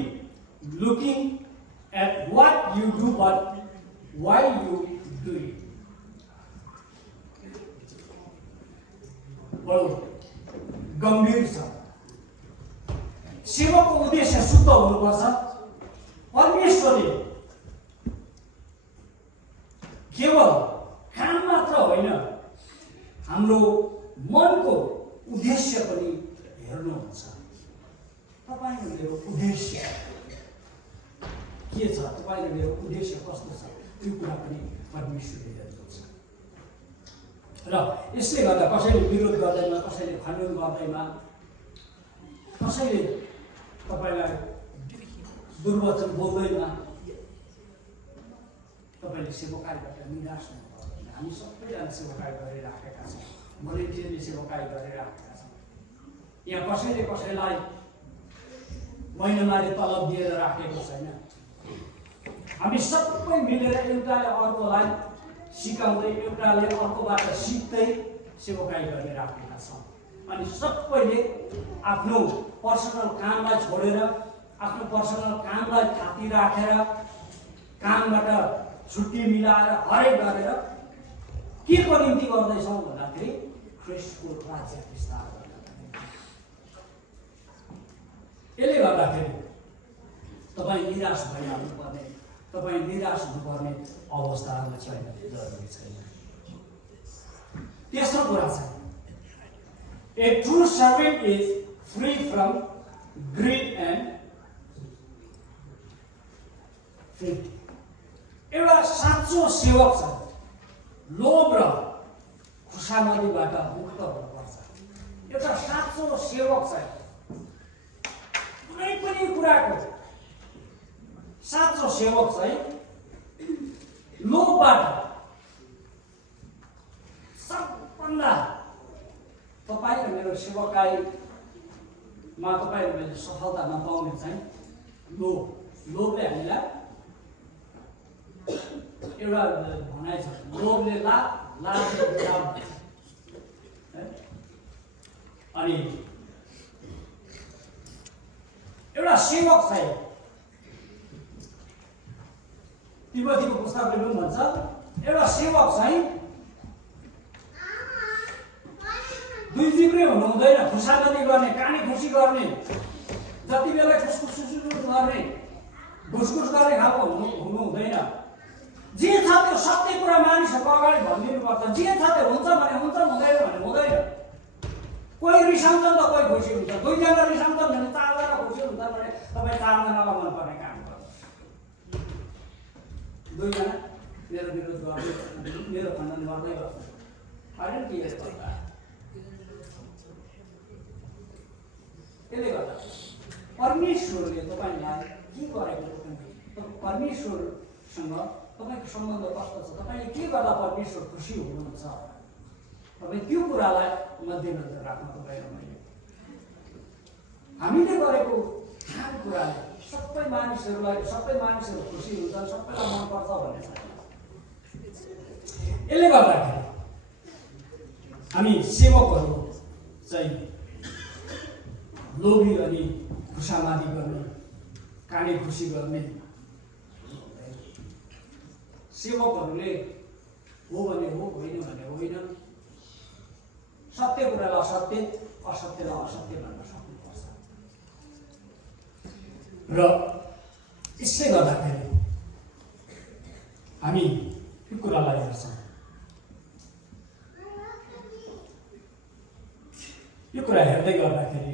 looking at what you do but why you do it. बडो गम्भीर छ। सेवाको उद्देश्य शुद्ध हुनुपर्छ। परमेश्वरले केवल काम मात्र होइन हाम्रो मनको उद्देश्य पनि हेर्नुहुन्छ। तपाईँ र मेरो उद्देश्य के छ, तपाईँ र मेरो उद्देश्य कस्तो छ, त्यो कुरा पनि परमेश्वरले हेर्नुहुन्छ। र यसले गर्दा कसैले विरोध गर्दैन, कसैले खण्डन गर्दैन, कसैले तपाईँलाई दुर्वचन बोल्दैन। तपाईँले सेवकाईबाट निराश हुनुपर्दैन। हामी सबैजना सेवकाई गरिराखेका छौँ, भोलिन्टियरले सेवकाई गरिराखेका छौँ। यहाँ कसैले कसैलाई महिनामारी तलब दिएर राखेको छैन। हामी सबै मिलेर एउटाले अर्कोलाई सिकाउँदै, एउटाले अर्कोबाट सिक्दै सेवकाई गरिराखेका छौँ। अनि सबैले आफ्नो पर्सनल कामलाई छोडेर, आफ्नो पर्सनल कामलाई थाती राखेर, कामबाट छुट्टी मिलाएर हरेक गरेर के को निम्ति गर्दैछौँ भन्दाखेरि ख्रिस्टको राज्य विस्तार गर्न। यसले गर्दाखेरि तपाईँ निराश भइहाल्नुपर्ने, तपाईँ निराश हुनुपर्ने अवस्थामा छैन, जरुरी छैन। तेस्रो कुरा छ, a true servant is free from greed and filth. एउटा साँचो सेवक छ लोभ र खुशामदीबाट मुक्त हुनुपर्छ। एउटा साँचो सेवक छ कुनै पनि कुराको साँचो सेवक चाहिँ लोभबाट सबभन्दा तपाईँ र मेरो सेवकाईमा तपाईँ र मैले सफलता नपाउने चाहिँ लोभले हामीलाई एउटा भनाइ छ, लोभले लाजले लाभ। अनि एउटा सेवक चाहिँ तिब्बतीको पुस्तकले पनि भन्छ, एउटा सेवक चाहिँ दुई जिब्रे हुनु हुँदैन, खुसामदी गर्ने, कानी खुसी गर्ने, जति बेला खुसखुस गर्ने, घुसघुस गर्ने खालको हुनु हुँदैन। जे छ त्यो सत्य कुरा मानिसहरूको अगाडि भनिदिनुपर्छ। जे छ त्यो हुन्छ भने हुन्छ, हुँदैन भने हुँदैन। कोही रिसाउँछन् त कोही खुसी हुन्छ, दुईजना रिसाउँछन् भने चारजना खुसी हुन्छ भने तपाईँ चारजनालाई मनपर्ने काम गर्नु। दुईजना मेरो विरोध गर्ने, मेरो खण्डन गर्दै गर्छ, होइन के गर्दा। त्यसले गर्दा परमेश्वरले तपाईँलाई के गरेको, परमेश्वरसँग तपाईँको सम्बन्ध कस्तो छ, तपाईँले के गर्दा परमेश्वर खुसी हुनुहुन्छ, तपाईँ त्यो कुरालाई मध्यनजर राख्नु पर्दैन। मैले हामीले गरेको खान कुराले सबै मानिसहरू खुसी हुन्छन्, सबैलाई मनपर्छ भन्ने छैन। यसले गर्दाखेरि हामी सेवकहरू चाहिँ लोभी अनि खुसामादी गर्ने, काने खुसी गर्ने सेवकहरूले हो भने हो, होइन भने होइन, सत्य कुरालाई सत्य, असत्यलाई असत्य भन्न सक्नुपर्छ। र यसले गर्दाखेरि हामी यो कुरालाई हेर्छौँ। यो कुरा हेर्दै गर्दाखेरि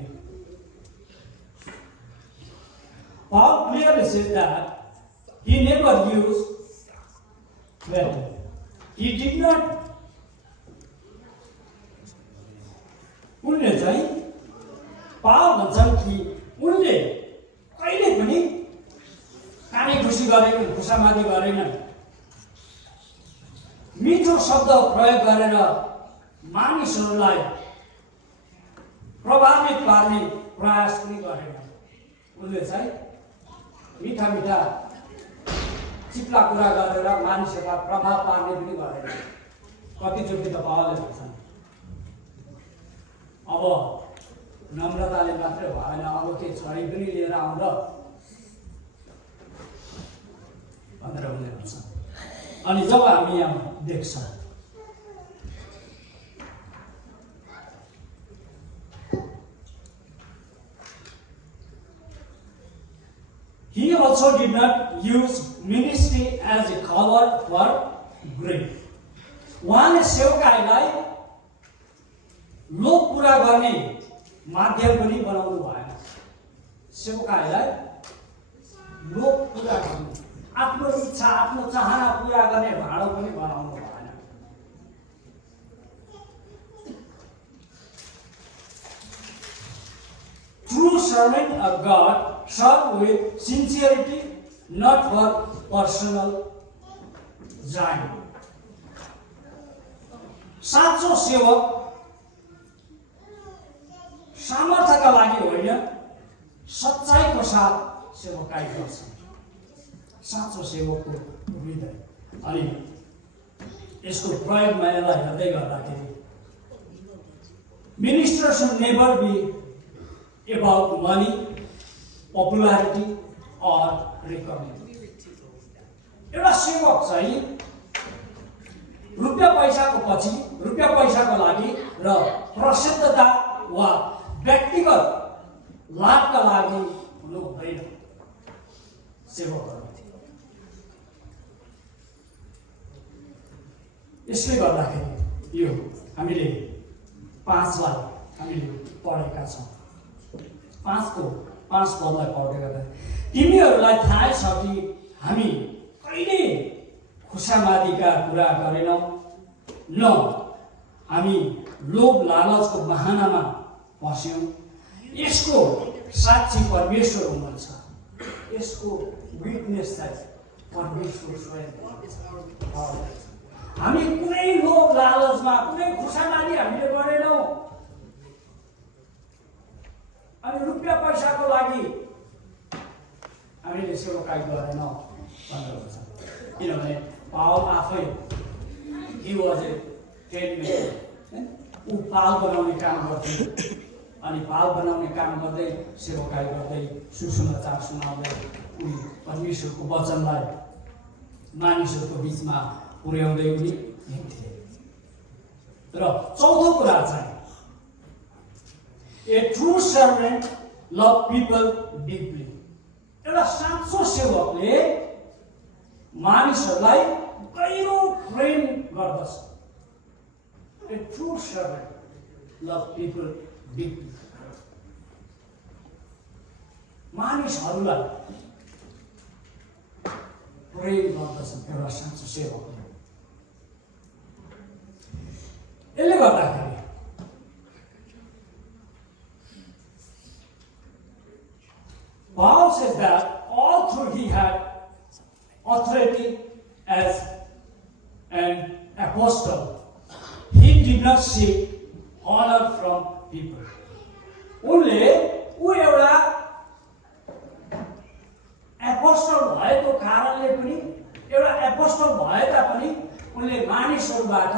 Paul clearly says that he never used weapon. He did not. उनले चाहिँ पावल भन्छन् कि उनले कहिले पनि काने खुसी गरेनन्, खुसामादी गरेनन्, मिठो शब्द प्रयोग गरेर मानिसहरूलाई प्रभावित पार्ने प्रयास पनि गरेन। उसले चाहिँ मिठा मिठा चिप्ला कुरा गरेर मानिसहरूलाई प्रभाव पार्ने पनि गरेन। कतिचोटि त पावलले भन्छन् अब नम्रताले मात्रै भएन, अब के छडी पनि लिएर आउँदा भनेर उनले भन्छन्। अनि जब हामी यहाँ देख्छ he also did not use ministry as a cover for grief. उहाँले सेवकाईलाई लोक पूरा गर्ने माध्यम पनि बनाउनु भएन। सेवकाईलाई लोक पूरा गर्ने, आफ्नो इच्छा आफ्नो चाहना पूरा गर्ने भाँडो पनि बनाउनु भएन। True servant of God serve with sincerity, not for personal gain. साँचो सेवक सामर्थ्यका लागि होइन, सच्चाइको साथ सेवकाई गर्छ। साँचो सेवकको हृदय। अनि यसको प्रयोग मलाई हेर्दै गर्दाखेरि ministers should never be about money, popularity or recognition. एउटा सेवक चाहिँ रुपियाँ पैसाको पछि, रुपियाँ पैसाको लागि र प्रसिद्धता वा व्यक्तिगत लाभका लागि हुनु हुँदैन। सेवकहरू यसले गर्दाखेरि यो हामीले 5लाई हामीले पढेका छौँ। 5 पदलाई पढ्दै गर्दा तिमीहरूलाई थाहै छ कि हामी कहिले खुसामादीका कुरा गरेनौँ, न हामी लोभ लालचको बहानामा फस्यौँ। यसको साक्षी परमेश्वर हुनुहुन्छ। यसको विटनेस चाहिँ परमेश्वर स्वयं। हामी कुनै लोभ लालचमा कुनै खुसामादी हामीले गरेनौँ। अनि रुपियाँ पैसाको लागि हामीले सेवकाई गरेनौँ भनेर भन्छ। किनभने पावल आफै he was a trade maker, ऊ पाल बनाउने काम गर्थ्यो। अनि पाल बनाउने काम गर्दै सेवकाई गर्दै सुसमाचार सुनाउँदै उनी परमेश्वरको वचनलाई मानिसहरूको बिचमा पुर्याउँदै उनी हिँड्थे। र चौथो कुरा चाहिँ a true servant love people deeply. एउटा साँचो सेवकले मानिसहरूलाई गहिरो प्रेम गर्दछ। A true servant love people deeply. मानिसहरूलाई प्रेम गर्दछ एउटा साँचो सेवकले। यसले गर्दाखेरि Paul says that although he had authority as an apostle, he did not seek honor from people. उनले ऊ एउटा एपोस्टल भएको कारणले पनि, एउटा एपोस्टल भए तापनि उनले मानिसहरूबाट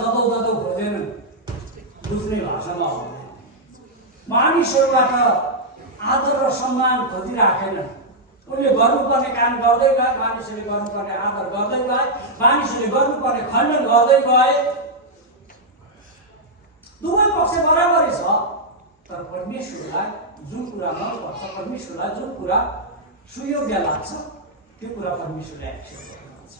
जदौ खोजेनन्। बुझ्ने भाषामा हो, मानिसहरूबाट आदर र सम्मान खोजिराखेनन्। उनले गर्नुपर्ने काम गर्दै गए, मानिसहरूले गर्नुपर्ने आदर गर्दै गए, मानिसहरूले गर्नुपर्ने खण्डन गर्दै गए। दुवै पक्ष बराबरी छ। तर परमेश्वरलाई जुन कुरा मनपर्छ, परमेश्वरलाई जुन कुरा सुयोग्य लाग्छ, त्यो कुरा परमेश्वरले एक्सेप्ट गर्नुहुन्छ।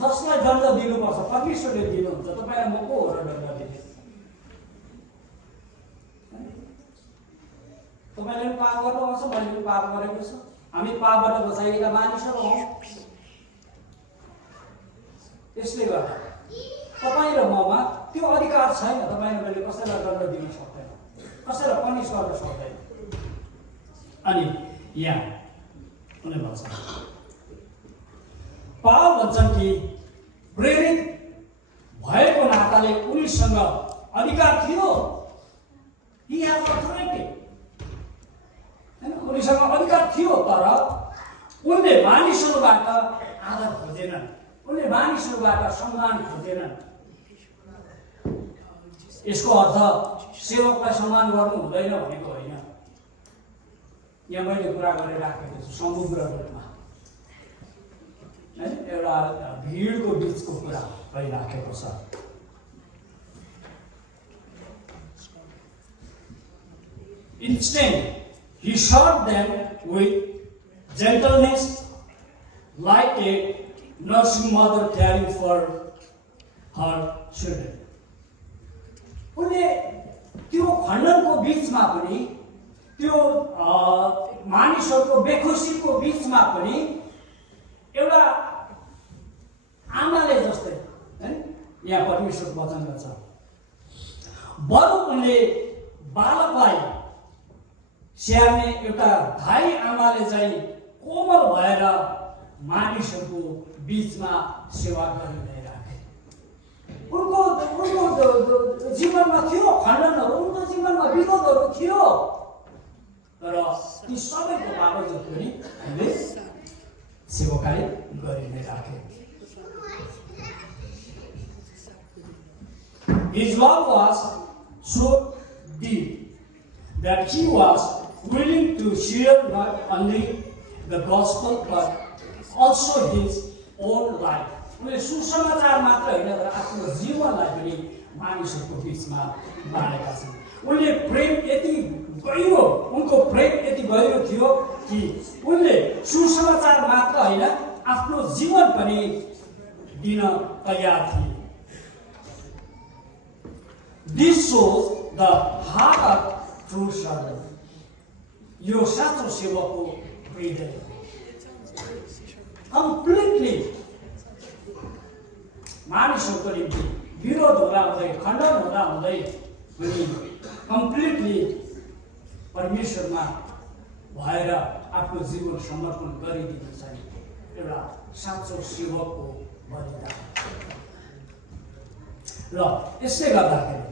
जसलाई दण्ड दिनुपर्छ परमेश्वरले दिनुहुन्छ। तपाईँलाई म को हो र दण्ड दिने? तपाईँले पनि पाप गर्नुपर्छ, मैले पनि पाप गरेको छु। हामी पापबाट बचाइएका मानिसहरू हौँ। यसले गर्दा तपाईँ र ममा त्यो अधिकार छैन। तपाईँ र मैले कसैलाई दण्ड दिन सक्दैन, कसैलाई पनिस गर्न सक्दैन। अनि यहाँ उनले भन्छ, पावल भन्छन् कि प्रेरित अवस्थाले उनीसँग अधिकार थियो। He has authority. उनीसँग अधिकार थियो, तर उनले मानिसहरूबाट आदर खोजेनन्, उनले मानिसहरूबाट सम्मान खोजेनन्। यसको अर्थ सेवकलाई सम्मान गर्नु हुँदैन भनेको होइन। यहाँ मैले कुरा गरिराखेको छु समुद्र रूपमा, एउटा भिडको बिचको कुरा भइराखेको छ। Instead, he served them with gentleness, like a nursing mother caring for her children. उनले त्यो खण्डनको बिचमा पनि, त्यो मानिसहरूको बेखुसीको बिचमा पनि एउटा आमाले जस्तै, यहाँ परमेश्वरको वचन गर्छ, बरु उनले बालकलाई स्याहार्ने एउटा भाइ आमाले चाहिँ कोमल भएर मानिसहरूको बिचमा सेवा गरिरहेको। उनको जीवनमा थियो खण्डनहरू, उनको जीवनमा विरोधहरू थियो, तर ती सबैको बावजुद पनि हामीले सेवाकाई गरि नै राखे। His love was so deep that he was willing to share not only the gospel but also his own life. उनले सुसमाचार मात्र होइन तर आफ्नो जीवनलाई पनि मानिसहरूको बिचमा बाँडेका छन्। उनले प्रेम यति गहिरो, उनको प्रेम यति गहिरो थियो कि उनले सुसमाचार मात्र होइन आफ्नो जीवन पनि दिन तयार थिए। This shows the heart of true servant. यो साँचो सेवकको हृदय कम्प्लिटली मानिसहरूको निम्ति विरोध हुँदा हुँदै, खण्डन हुँदा हुँदै पनि कम्प्लिटली परमेश्वरमा भएर आफ्नो जीवन समर्पण गरिदिनु चाहिँ एउटा साँचो सेवकको बलिदान। र यसले गर्दाखेरि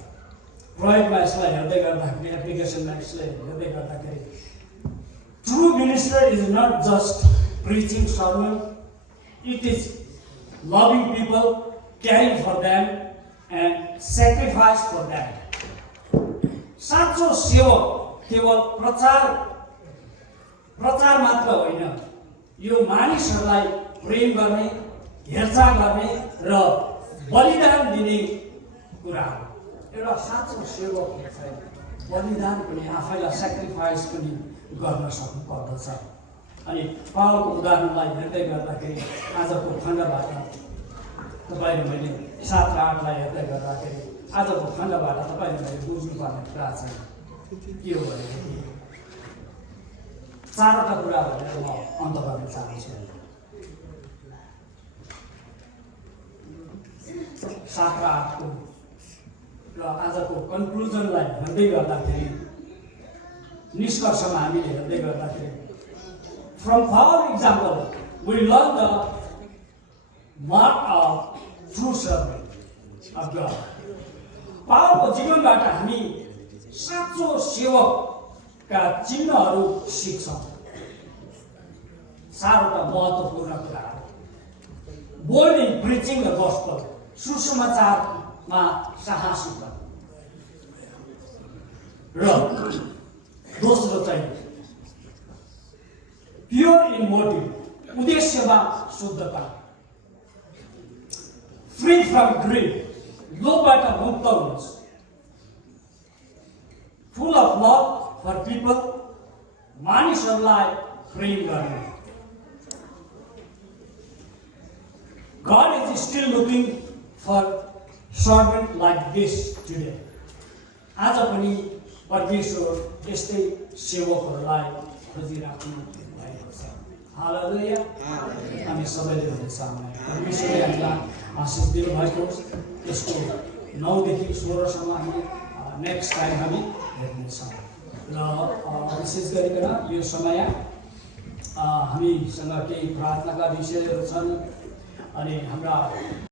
प्रयोगमा यसलाई हेर्दै गर्दाखेरि, एप्लिकेसनमा यसलाई हेर्दै गर्दाखेरि, true minister is not just preaching sermon, it is loving people, caring for them and sacrifice for them. साँचो सेवक केवल प्रचार मात्र होइन, यो मानिसहरूलाई प्रेम गर्ने, हेरचाह गर्ने र बलिदान दिने कुरा हो। एउटा साँचो सेवक चाहिँ बलिदान पनि, आफैलाई सेक्रिफाइस पनि गर्न सक्नु पर्दछ। अनि पावलको उदाहरणलाई हेर्दै गर्दाखेरि आजको खण्डबाट तपाईँ मैले 7 र 8लाई हेर्दै गर्दाखेरि आजको खण्डबाट तपाईँले मैले बुझ्नुपर्ने कुरा चाहिँ के हो भनेदेखि 4वटा कुरा भनेर म अन्त गर्न चाहन्छु। 7 र 8को र आजको कन्क्लुजनलाई हेर्दै गर्दाखेरि, निष्कर्षमा हामीले हेर्दै गर्दाखेरि, from Paul's example we learn the mark of true servant of God. पावलको जीवनबाट हामी साँचो सेवकका चिन्हहरू सिक्छौँ। 4वटा महत्त्वपूर्ण कुराहरू। Bold in preaching the gospel, सुसमाचारमा साहसी बन्नु। र दोस्रो चाहिँ प्योर इन मोटिभ, उद्देश्यमा शुद्धता। फ्री फ्रम ग्रीड, लोभबाट मुक्त हुनुहोस्। फुल अफ लभ फर पिपल, मानिसहरूलाई प्रेम गर्ने। God is still looking for servant like this today. आज पनि परमेश्वर यस्तै सेवकहरूलाई खोजिराख्नु भएको छ। हालेलुया। हामी सबैले भन्दैछौँ परमेश्वरले हामीलाई आशिष दिनुभएको होस्। यसको 9 देखि 16 सम्म हामी नेक्स्ट टाइम हामी हेर्नेछौँ। र विशेष गरिकन यो समय हामीसँग केही प्रार्थनाका विषयहरू छन् अनि हाम्रा